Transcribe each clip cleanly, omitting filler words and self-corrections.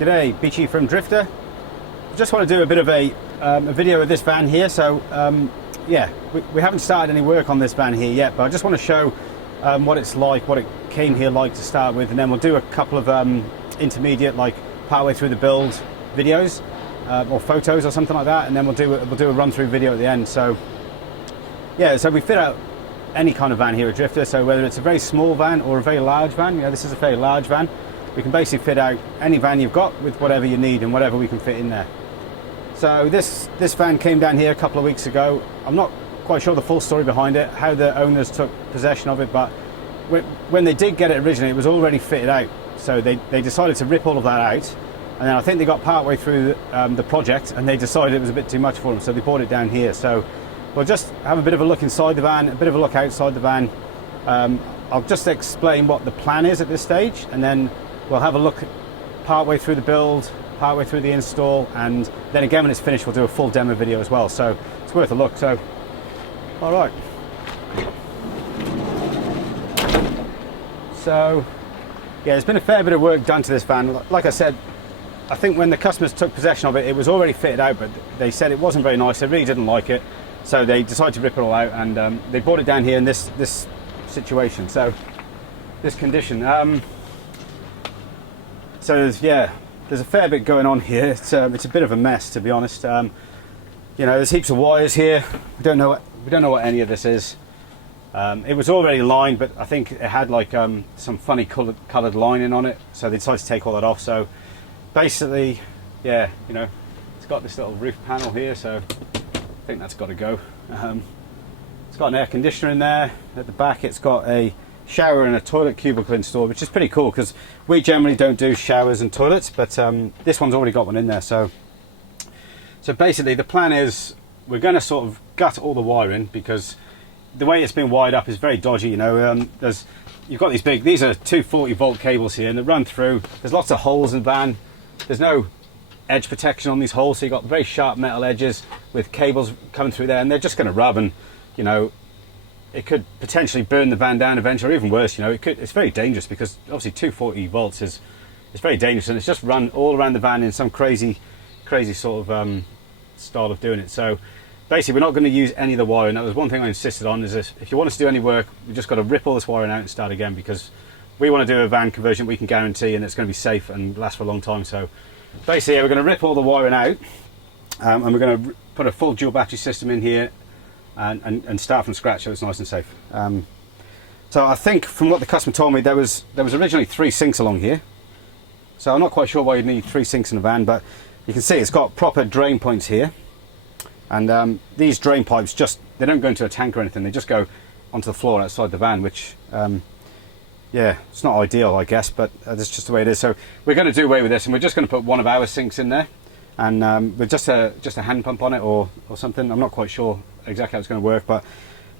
G'day, Beechy from Drifta. Just want to do a bit of a video of this van here. So yeah, we haven't started any work on this van here yet, but I just want to show what it's like, what it came here like to start with, and then we'll do a couple of intermediate, like partway through the build videos or photos or something like that, and then we'll do a run through video at the end. So yeah, so we fit out any kind of van here at Drifta. So whether it's a very small van or a very large van, you know, this is a very large van. We can basically fit out any van you've got with whatever you need and whatever we can fit in there. So this van came down here a couple of weeks ago. I'm not quite sure the full story behind it, how the owners took possession of it, but when they did get it originally, it was already fitted out. So they decided to rip all of that out, and then I think they got part way through the project and they decided it was a bit too much for them, so they brought it down here. So we'll just have a bit of a look inside the van, a bit of a look outside the van. I'll just explain what the plan is at this stage, and then we'll have a look part way through the build, part way through the install, and then again when it's finished we'll do a full demo video as well. So it's worth a look. So all right, so yeah, there's been a fair bit of work done to this van. Like I said, I think when the customers took possession of it, it was already fitted out, but they said it wasn't very nice. They really didn't like it, so they decided to rip it all out, and they brought it down here in this situation, so this condition. So there's a fair bit going on here. It's a bit of a mess, to be honest. You know, there's heaps of wires here. We don't know what any of this is. It was already lined, but I think it had like some funny coloured lining on it, so they decided to take all that off. So basically, yeah, you know, it's got this little roof panel here, so I think that's got to go. It's got an air conditioner in there. At the back, it's got a shower and a toilet cubicle installed, which is pretty cool because we generally don't do showers and toilets, but this one's already got one in there. So basically the plan is we're going to sort of gut all the wiring, because the way it's been wired up is very dodgy. You know, you've got these are 240 volt cables here, and they run through. There's lots of holes in the van. There's no edge protection on these holes, so you've got very sharp metal edges with cables coming through there, and they're just going to rub, and you know, it could potentially burn the van down eventually, or even worse. You know, it's very dangerous, because obviously 240 volts is very dangerous, and it's just run all around the van in some crazy sort of style of doing it. So basically we're not going to use any of the wiring. That was one thing I insisted on, is that if you want us to do any work, we just got to rip all this wiring out and start again, because we want to do a van conversion we can guarantee, and it's going to be safe and last for a long time. So basically, yeah, we're going to rip all the wiring out, and we're going to put a full dual battery system in here, and start from scratch, so it's nice and safe. So I think from what the customer told me, there was originally 3 sinks along here. So I'm not quite sure why you'd need 3 sinks in a van, but you can see it's got proper drain points here, and these drain pipes they don't go into a tank or anything. They just go onto the floor outside the van, which yeah, it's not ideal, I guess, but that's just the way it is. So we're going to do away with this, and we're just going to put one of our sinks in there, and with just a hand pump on it or something. I'm not quite sure exactly how it's going to work, but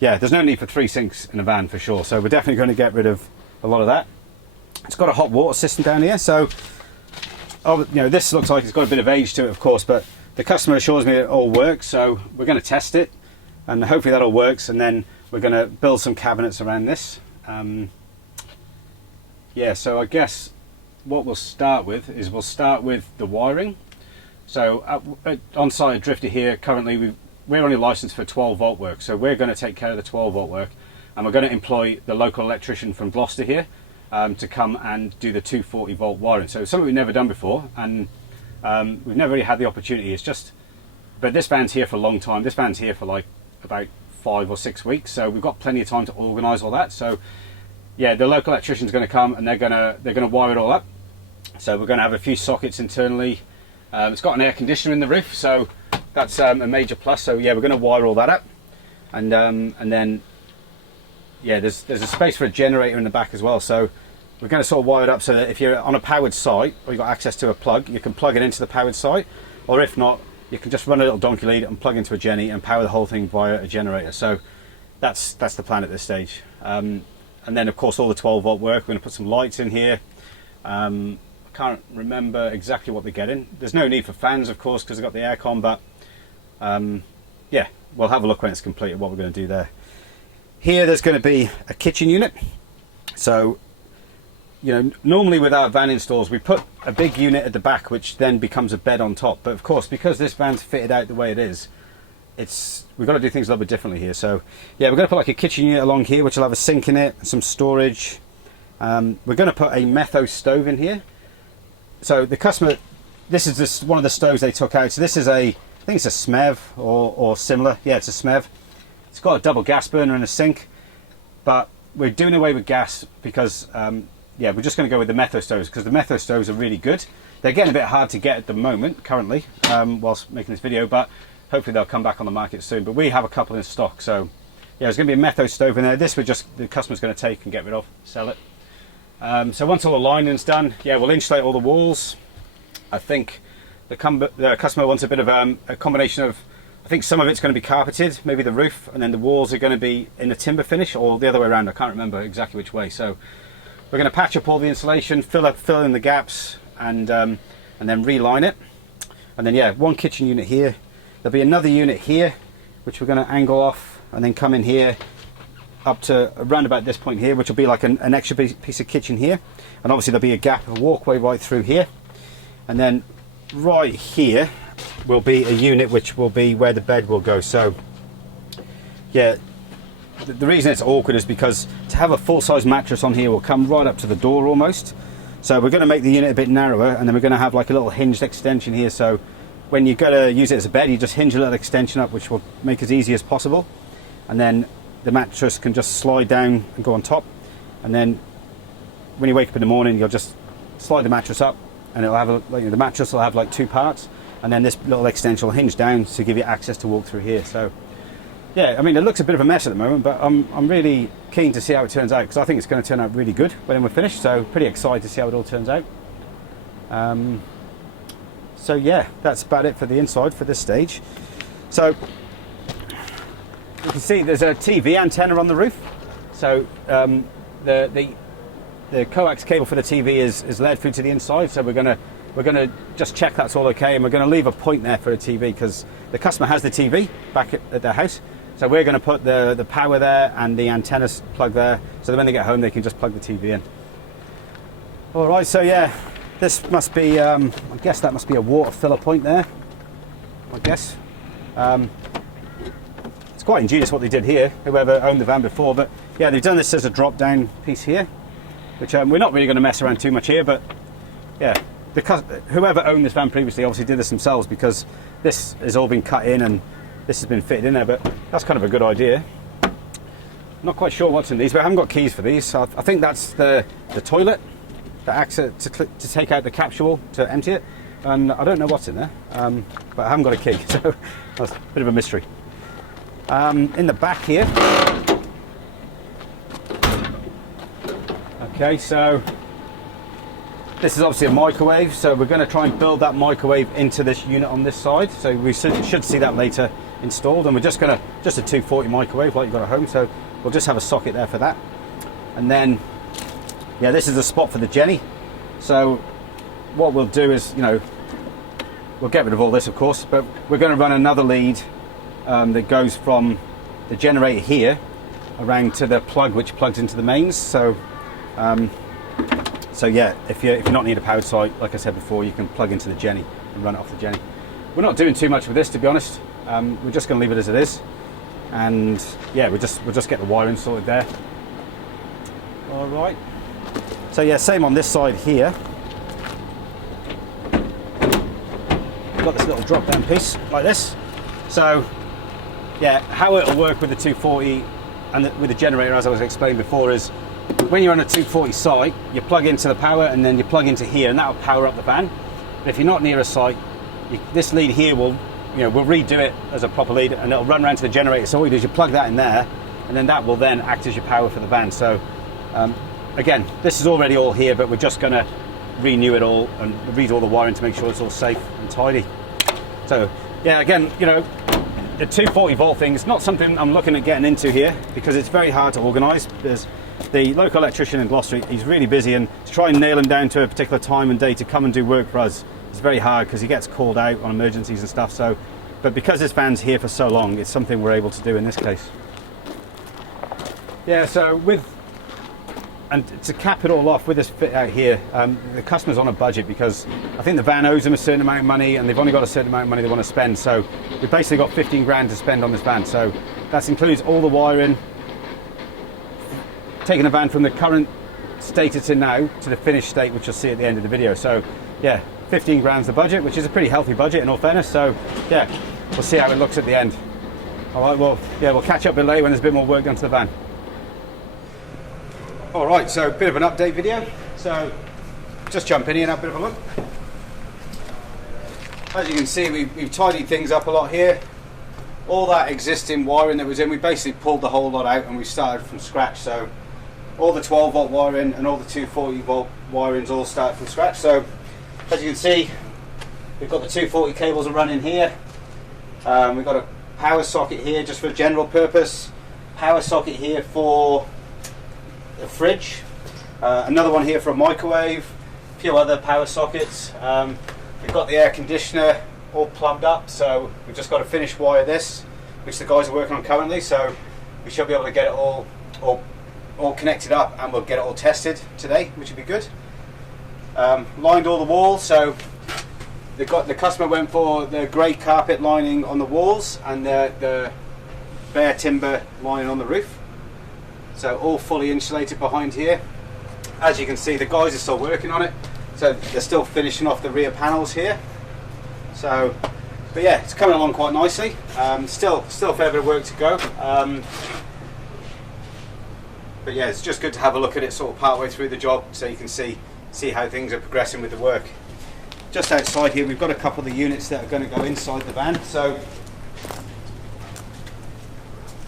yeah, there's no need for 3 sinks in a van for sure. So we're definitely going to get rid of a lot of that. It's got a hot water system down here, so you know, this looks like it's got a bit of age to it, of course, but the customer assures me it all works, so we're going to test it, and hopefully that all works, and then we're going to build some cabinets around this. Yeah, so I guess what we'll start with is the wiring. So on site at Drifta here, currently we're only licensed for 12 volt work, so we're going to take care of the 12 volt work, and we're going to employ the local electrician from Gloucester here to come and do the 240 volt wiring. So something we've never done before, and we've never really had the opportunity. But this van's here for a long time. This van's here for like about 5 or 6 weeks, so we've got plenty of time to organise all that. So yeah, the local electrician's going to come, and they're going to wire it all up. So we're going to have a few sockets internally. It's got an air conditioner in the roof, so that's a major plus. So yeah, we're going to wire all that up, and then yeah, there's a space for a generator in the back as well. So we're going to sort of wire it up so that if you're on a powered site, or you've got access to a plug, you can plug it into the powered site, or if not, you can just run a little donkey lead and plug into a Jenny and power the whole thing via a generator. So that's the plan at this stage. And then of course all the 12 volt work, we're going to put some lights in here. I can't remember exactly what they're getting. There's no need for fans, of course, because they've got the aircon, but yeah, we'll have a look when it's completed what we're going to do there. Here there's going to be a kitchen unit. So you know, normally with our van installs, we put a big unit at the back, which then becomes a bed on top. But of course, because this van's fitted out the way it is, we've got to do things a little bit differently here. So yeah, we're going to put like a kitchen unit along here, which will have a sink in it, some storage. We're going to put a metho stove in here. So the customer, this is just one of the stoves they took out. So this is I think it's a SMEV or similar. Yeah, it's a SMEV. It's got a double gas burner and a sink, but we're doing away with gas because yeah, we're just going to go with the metho stoves because the metho stoves are really good. They're getting a bit hard to get at the moment currently whilst making this video, but hopefully they'll come back on the market soon. But we have a couple in stock, so yeah, there's going to be a metho stove in there. This the customer's going to take and get rid of, sell it. So once all the lining's done, yeah, we'll insulate all the walls. I think the customer wants a bit of a combination of, I think some of it's going to be carpeted, maybe the roof, and then the walls are going to be in a timber finish, or the other way around. I can't remember exactly which way. So we're going to patch up all the insulation, fill in the gaps, and then reline it. And then yeah, one kitchen unit here. There'll be another unit here, which we're going to angle off, and then come in here up to around about this point here, which will be like an extra piece of kitchen here. And obviously there'll be a gap, a walkway right through here. And then right here will be a unit which will be where the bed will go. So yeah, the reason it's awkward is because to have a full-size mattress on here will come right up to the door almost. So we're going to make the unit a bit narrower, and then we're going to have like a little hinged extension here. So when you're going to use it as a bed, you just hinge a little extension up, which will make it as easy as possible. And then the mattress can just slide down and go on top. And then when you wake up in the morning, you'll just slide the mattress up, and it'll have the mattress will have like two parts, and then this little extension will hinge down to give you access to walk through here. So yeah, I mean, it looks a bit of a mess at the moment, but I'm really keen to see how it turns out because I think it's going to turn out really good when we're finished. So pretty excited to see how it all turns out. So yeah, that's about it for the inside for this stage. So you can see there's a TV antenna on the roof. So the coax cable for the TV is led through to the inside. So we're gonna just check that's all okay, and we're going to leave a point there for a TV because the customer has the TV back at their house. So we're going to put the power there and the antenna plug there, so that when they get home they can just plug the TV in. All right, so yeah, this must be, I guess that must be a water filler point there, I guess. It's quite ingenious what they did here, whoever owned the van before, but yeah, they've done this as a drop down piece here, which we're not really going to mess around too much here, but yeah, because whoever owned this van previously obviously did this themselves because this has all been cut in and this has been fitted in there, but that's kind of a good idea. Not quite sure what's in these, but I haven't got keys for these. So I think that's the toilet that acts to take out the capsule to empty it, and I don't know what's in there, but I haven't got a key, so that's a bit of a mystery. In the back here, okay, so this is obviously a microwave, so we're going to try and build that microwave into this unit on this side. So we should see that later installed, and we're just a 240 microwave like you've got at home, so we'll just have a socket there for that. And then yeah, this is a spot for the Jenny. So what we'll do is, you know, we'll get rid of all this of course, but we're going to run another lead that goes from the generator here around to the plug which plugs into the mains. So so yeah, if you're not near a powered site, like I said before, you can plug into the Jenny and run it off the Jenny. We're not doing too much with this, to be honest. We're just going to leave it as it is, and yeah, we'll just get the wiring sorted there. All right. So yeah, same on this side here. We've got this little drop down piece like this. So yeah, how it'll work with the 240 and with the generator, as I was explaining before, is when you're on a 240 site, you plug into the power and then you plug into here, and that will power up the van. But if you're not near a site, this lead here will, we'll redo it as a proper lead, and it'll run around to the generator. So all you do is you plug that in there, and then that will then act as your power for the van. So again, this is already all here, but we're just going to renew it all and read all the wiring to make sure it's all safe and tidy. So yeah, again, the 240 volt thing is not something I'm looking at getting into here because it's very hard to organise. There's the local electrician in Gloucester, he's really busy, and to try and nail him down to a particular time and day to come and do work for us is very hard because he gets called out on emergencies and stuff. So, but because this van's here for so long, it's something we're able to do in this case. Yeah, so with And to cap it all off with this fit out here, the customer's on a budget because I think the van owes them a certain amount of money and they've only got a certain amount of money they want to spend. So we've basically got 15 grand to spend on this van. So that includes all the wiring, taking the van from the current state it's in now to the finished state, which you'll see at the end of the video. So yeah, 15 grand's the budget, which is a pretty healthy budget in all fairness. So yeah, we'll see how it looks at the end. All right, well, yeah, we'll catch up a bit later when there's a bit more work done to the van. All right, so a bit of an update video. So just jump in here and have a bit of a look. As you can see, we've tidied things up a lot here. All that existing wiring that was in, we basically pulled the whole lot out and we started from scratch. So all the 12 volt wiring and all the 240 volt wirings all started from scratch. So as you can see, we've got the 240 cables are running here. We've got a power socket here just for general purpose. Power socket here for the fridge. Another one here for a microwave. A few other power sockets. We've got the air conditioner all plumbed up, so we've just got to finish wire this, which the guys are working on currently. So we should be able to get it all connected up, and we'll get it all tested today, which would be good. Lined all the walls, so the customer went for the grey carpet lining on the walls and the bare timber lining on the roof. So all fully insulated behind here. As you can see, the guys are still working on it, so they're still finishing off the rear panels here. So, but yeah, it's coming along quite nicely. Still a fair bit of work to go. But yeah, it's just good to have a look at it sort of part way through the job, so you can see how things are progressing with the work. Just outside here, we've got a couple of the units that are going to go inside the van. So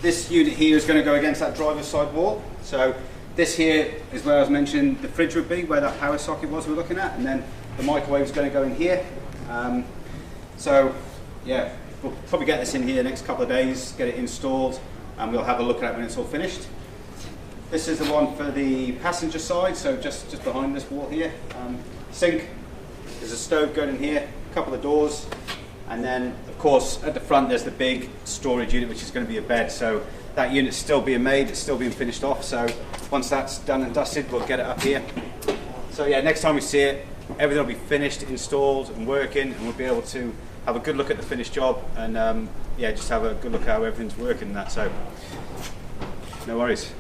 this unit here is going to go against that driver's side wall. So this here is where I was mentioning the fridge would be, where that power socket was we're looking at, and then the microwave is going to go in here. So yeah, we'll probably get this in here next couple of days, get it installed, and we'll have a look at it when it's all finished. This is the one for the passenger side, so just behind this wall here. Sink, there's a stove going in here, a couple of doors, and then of course at the front there's the big storage unit, which is going to be a bed. So that unit's still being made, it's still being finished off, so once that's done and dusted, we'll get it up here. So yeah, next time we see it, everything will be finished, installed and working, and we'll be able to have a good look at the finished job and yeah, just have a good look at how everything's working and that. So no worries.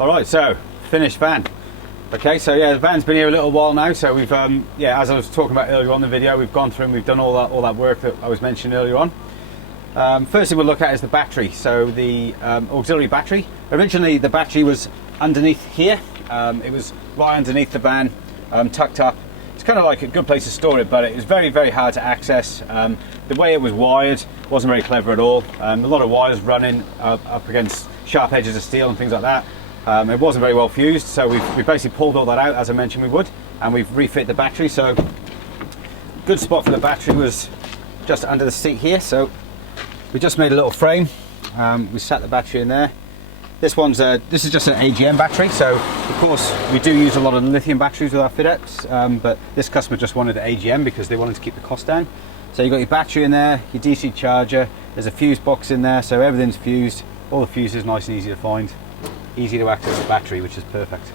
Alright, so finished van. Okay, so yeah, the van's been here a little while now, so we've yeah, as I was talking about earlier on in the video, we've gone through and we've done all that work that I was mentioning earlier on. First thing we'll look at is the battery. So the auxiliary battery. Originally the battery was underneath here. It was right underneath the van, tucked up. It's kind of like a good place to store it, but it was very, very hard to access. The way it was wired wasn't very clever at all. A lot of wires running up against sharp edges of steel and things like that. It wasn't very well fused, so we've basically pulled all that out, as I mentioned we would, and we've refit the battery. So good spot for the battery was just under the seat here. So we just made a little frame. We sat the battery in there. This is just an AGM battery, so of course we do use a lot of lithium batteries with our fit-outs, but this customer just wanted an AGM because they wanted to keep the cost down. So you've got your battery in there, your DC charger, there's a fuse box in there, so everything's fused. All the fuses nice and easy to find, easy to access the battery, which is perfect.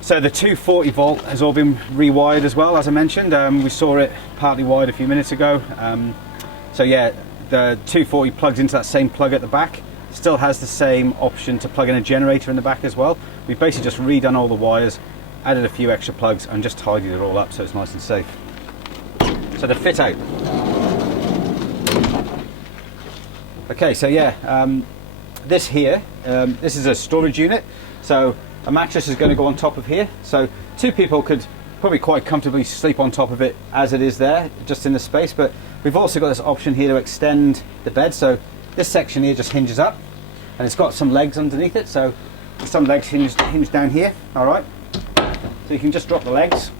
So the 240 volt has all been rewired as well, as I mentioned. We saw it partly wired a few minutes ago. So yeah, the 240 plugs into that same plug at the back. Still has the same option to plug in a generator in the back as well. We've basically just redone all the wires, added a few extra plugs and just tidied it all up so it's nice and safe. So the fit out. Okay, so yeah, this here, this is a storage unit. So a mattress is going to go on top of here. So two people could probably quite comfortably sleep on top of it as it is there, just in the space. But we've also got this option here to extend the bed. So this section here just hinges up and it's got some legs underneath it, so some legs hinge down here. All right, so you can just drop the legs.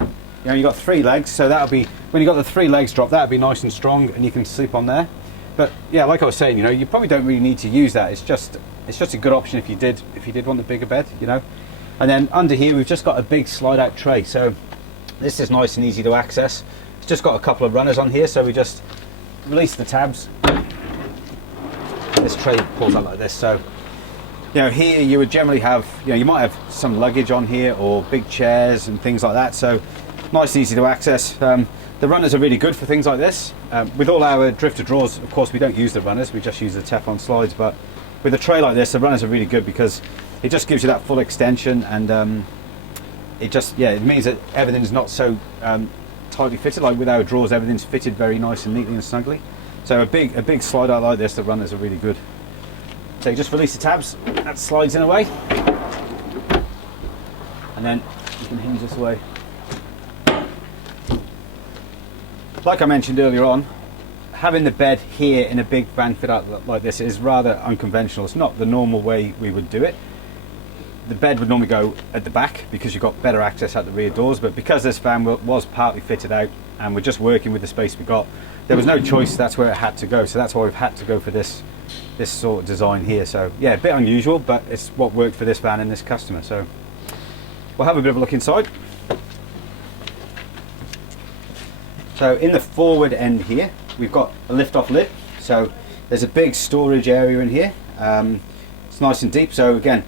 You know, you've got 3 legs, so that'll be, when you've got the 3 legs dropped, that'll be nice and strong and you can sleep on there. But yeah, like I was saying, you know, you probably don't really need to use that. It's just a good option if you did want the bigger bed, you know. And then under here we've just got a big slide out tray, so this is nice and easy to access. It's just got a couple of runners on here, so we just release the tabs. This tray pulls out like this, so You know, here you would generally have, you know, you might have some luggage on here or big chairs and things like that, so nice and easy to access. The runners are really good for things like this. With all our Drifta drawers, of course, we don't use the runners, we just use the Teflon slides, but with a tray like this, the runners are really good because it just gives you that full extension, and it just, yeah, it means that everything's not so tightly fitted. Like with our drawers, everything's fitted very nice and neatly and snugly. So a big slide out like this, the runners are really good. So you just release the tabs, that slides in away, and then you can hinge this away. Like I mentioned earlier on, having the bed here in a big van fit out like this is rather unconventional. It's not the normal way we would do it. The bed would normally go at the back because you've got better access at the rear doors, but because this van was partly fitted out and we're just working with the space we got, there was no choice, that's where it had to go. So that's why we've had to go for this sort of design here. So yeah, a bit unusual, but it's what worked for this van and this customer. So we'll have a bit of a look inside. So in the forward end here, we've got a lift-off lid. So there's a big storage area in here. It's nice and deep. So again,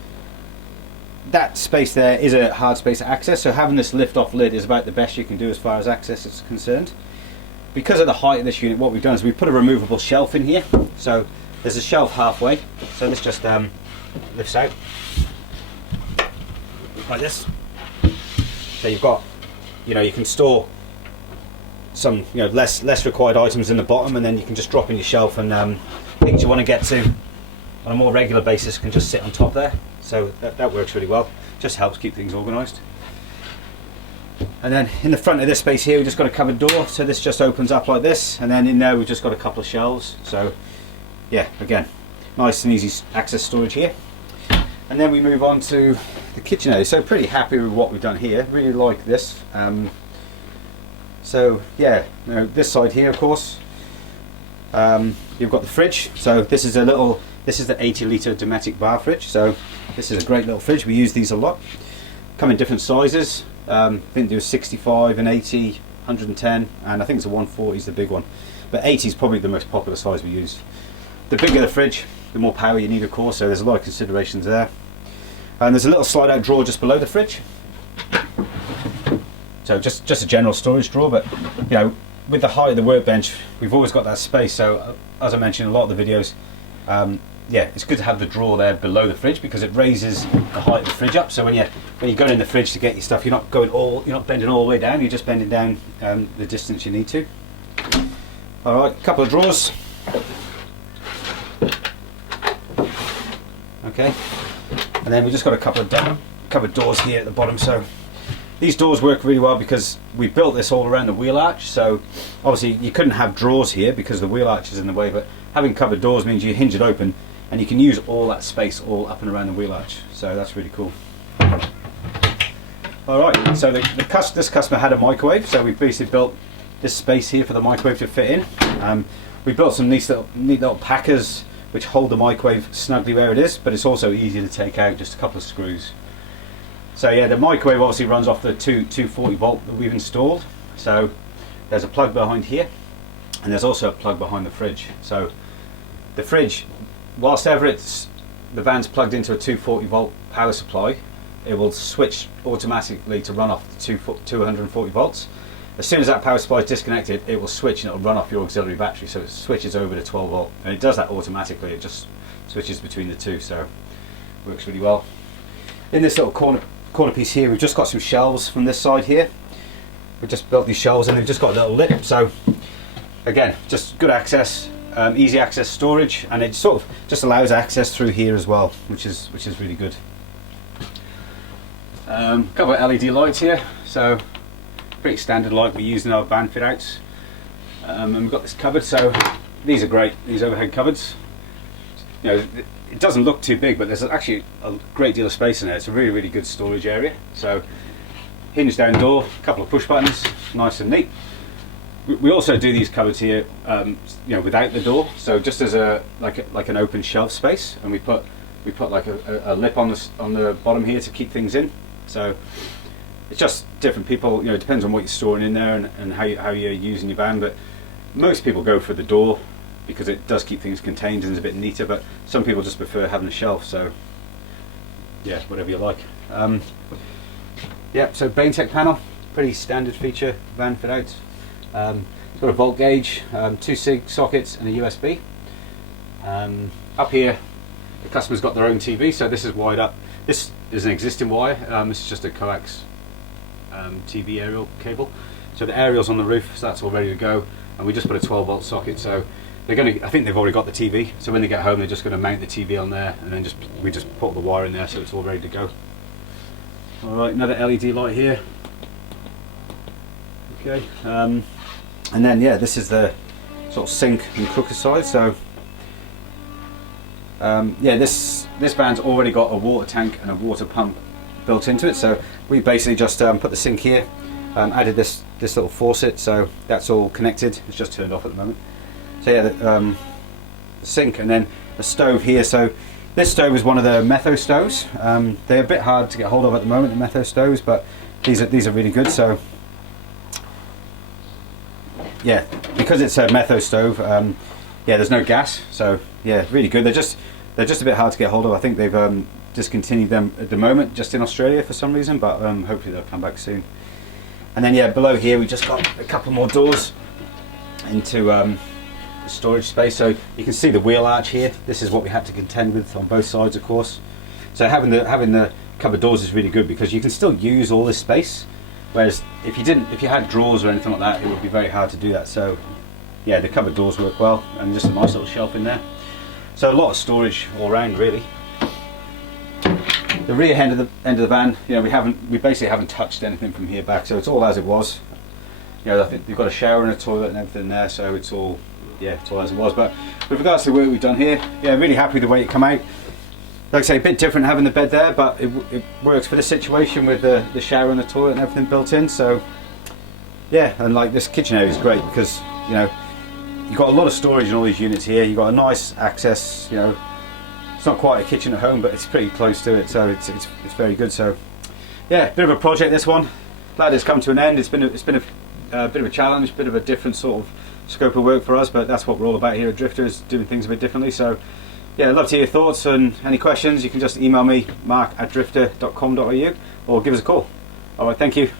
that space there is a hard space to access. So having this lift-off lid is about the best you can do as far as access is concerned. Because of the height of this unit, what we've done is we've put a removable shelf in here. So there's a shelf halfway. So this just lifts out like this. So you've got, you know, you can store some, you know, less required items in the bottom, and then you can just drop in your shelf, and things you want to get to on a more regular basis can just sit on top there. So that works really well, just helps keep things organised. And then in the front of this space here, we've just got a cupboard door, so this just opens up like this, and then in there we've just got a couple of shelves. So yeah, again, nice and easy access storage here. And then we move on to the kitchen area. So pretty happy with what we've done here, really like this. So yeah, you know, this side here, of course, you've got the fridge. So this is the 80 litre Dometic bar fridge. So this is a great little fridge. We use these a lot. Come in different sizes. I think there was 65 and 80, 110, and I think it's a 140 is the big one. But 80 is probably the most popular size we use. The bigger the fridge, the more power you need, of course. So there's a lot of considerations there. And there's a little slide-out drawer just below the fridge. So just a general storage drawer, but you know, with the height of the workbench, we've always got that space. So as I mentioned in a lot of the videos, yeah, it's good to have the drawer there below the fridge because it raises the height of the fridge up. So when you go in the fridge to get your stuff, you're not bending all the way down. You're just bending down the distance you need to. All right, a couple of drawers. Okay, and then we just got a couple of doors here at the bottom. So these doors work really well because we built this all around the wheel arch. So obviously you couldn't have drawers here because the wheel arch is in the way, but having cupboard doors means you hinge it open and you can use all that space all up and around the wheel arch. So that's really cool. Alright, so this customer had a microwave, so we basically built this space here for the microwave to fit in. We built some neat little packers which hold the microwave snugly where it is, but it's also easy to take out, just a couple of screws. So yeah, the microwave obviously runs off the 240 volt that we've installed. So there's a plug behind here, and there's also a plug behind the fridge. So the fridge, whilst ever the van's plugged into a 240 volt power supply, it will switch automatically to run off the 240 volts. As soon as that power supply is disconnected, it will switch and it will run off your auxiliary battery. So it switches over to 12 volt, and it does that automatically. It just switches between the two, so it works really well. In this little corner piece here, we've just got some shelves from this side here. We've just built these shelves and they've just got a little lip. So again, just good access, easy access storage, and it sort of just allows access through here as well, which is really good. Couple of LED lights here, so pretty standard light we use in our van fit outs. And we've got this cupboard, so these are great, these overhead cupboards. You know, it doesn't look too big, but there's actually a great deal of space in there. It's a really good storage area. So hinge down door, a couple of push buttons, nice and neat. We also do these cupboards here, you know, without the door, so just as like an open shelf space, and we put like a lip on the bottom here to keep things in. So it's just different people, you know, it depends on what you're storing in there and how you're using your van, but most people go for the door because it does keep things contained and is a bit neater, but some people just prefer having a shelf. So yeah, whatever you like. Yeah, so Dometic panel, pretty standard feature van fit out. It's got a volt gauge, 2 SIG sockets and a USB. Up here the customer's got their own TV, so this is wired up. This is an existing wire, this is just a coax TV aerial cable. So the aerial's on the roof, so that's all ready to go, and we just put a 12 volt socket, so they're going to, I think they've already got the TV, so when they get home they're just going to mount the TV on there, and then we just put the wire in there so it's all ready to go. Alright, another LED light here. Okay, and then yeah, this is the sort of sink and cooker side. So yeah, this van's already got a water tank and a water pump built into it, so we basically just put the sink here, added this little faucet, so that's all connected. It's just turned off at the moment. So yeah, the sink, and then a stove here. So this stove is one of the Metho stoves. They're a bit hard to get hold of at the moment, the Metho stoves, but these are really good. So yeah, because it's a Metho stove, yeah, there's no gas, so yeah, really good. They're just a bit hard to get hold of. I think they've discontinued them at the moment, just in Australia for some reason, but hopefully they'll come back soon. And then yeah, below here we just got a couple more doors into the storage space. So you can see the wheel arch here. This is what we had to contend with on both sides, of course. So having the cupboard doors is really good because you can still use all this space. Whereas if you had drawers or anything like that, it would be very hard to do that. So yeah, the cupboard doors work well, and just a nice little shelf in there. So a lot of storage all around, really. The rear end of the van, you know, we basically haven't touched anything from here back, so it's all as it was. You know, I think you've got a shower and a toilet and everything there, so it's all as it was. But with regards to the work we've done here, yeah, really happy with the way it come out. Like I say, a bit different having the bed there, but it works for the situation with the shower and the toilet and everything built in. So yeah, and like this kitchen area is great because, you know, you've got a lot of storage in all these units here. You've got a nice access, you know. It's not quite a kitchen at home, but it's pretty close to it, so it's very good. So yeah, bit of a project, this one. Glad it's come to an end. It's been a bit of a challenge, a bit of a different sort of scope of work for us, but that's what we're all about here at Drifta, is doing things a bit differently. So yeah, I'd love to hear your thoughts, and any questions you can just email me, mark@drifta.com.au, or give us a call. Alright, thank you.